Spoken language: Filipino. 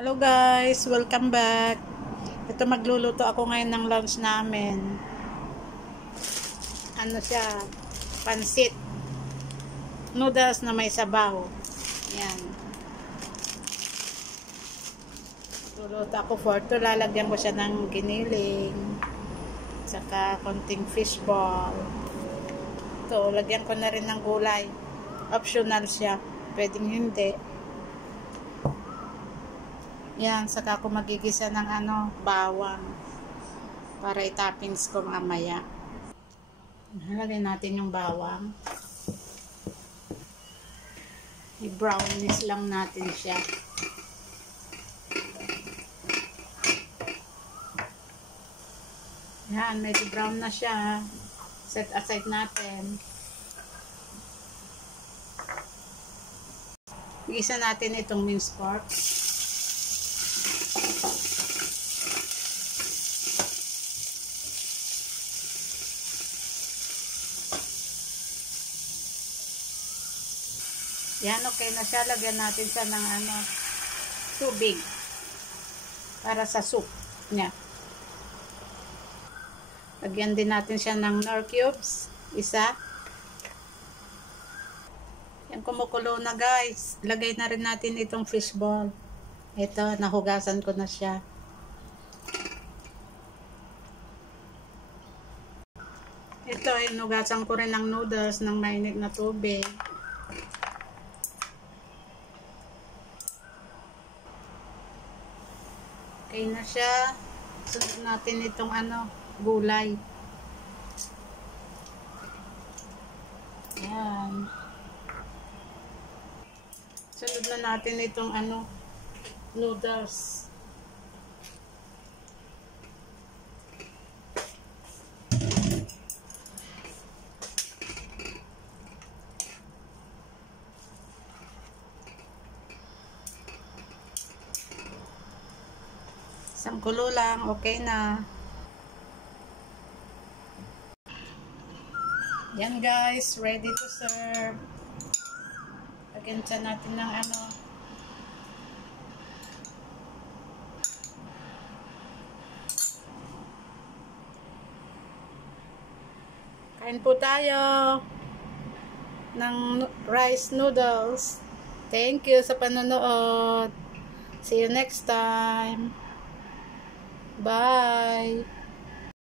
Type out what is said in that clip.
Hello guys, welcome back. Ito magluluto ako ngayon ng lunch namin. Ano siya? Pansit. Noodles na may sabaw. Yan. Magluluto ako for ito. Lalagyan ko siya ng giniling. Saka konting fishball. Ito, lagyan ko na rin ng gulay. Optional siya. Pwedeng hindi. Yan, saka ako magigisa ng bawang para itoppings ko mamaya. Halagay natin yung bawang. I-brownish lang natin siya. Yan, medyo brown na siya. Set aside natin. Igisa natin itong minced pork. Yan, okay na siya. Lagyan natin siya ng tubig para sa soup niya. Lagyan din natin siya ng Knorr cubes. Isa. Yan, kumukulo na guys. Lagay na rin natin itong fishball. Ito, nahugasan ko na siya. Ito, inugasan ko rin ng noodles ng mainit na tubig. Okay na siya. Sunod natin itong gulay. Yan. Sunod na natin itong noodles. Isang kulo lang, okay na. Yan guys, ready to serve. Lagyan siya natin ng Kain po tayo ng rice noodles. Thank you sa panonood. See you next time. Bye!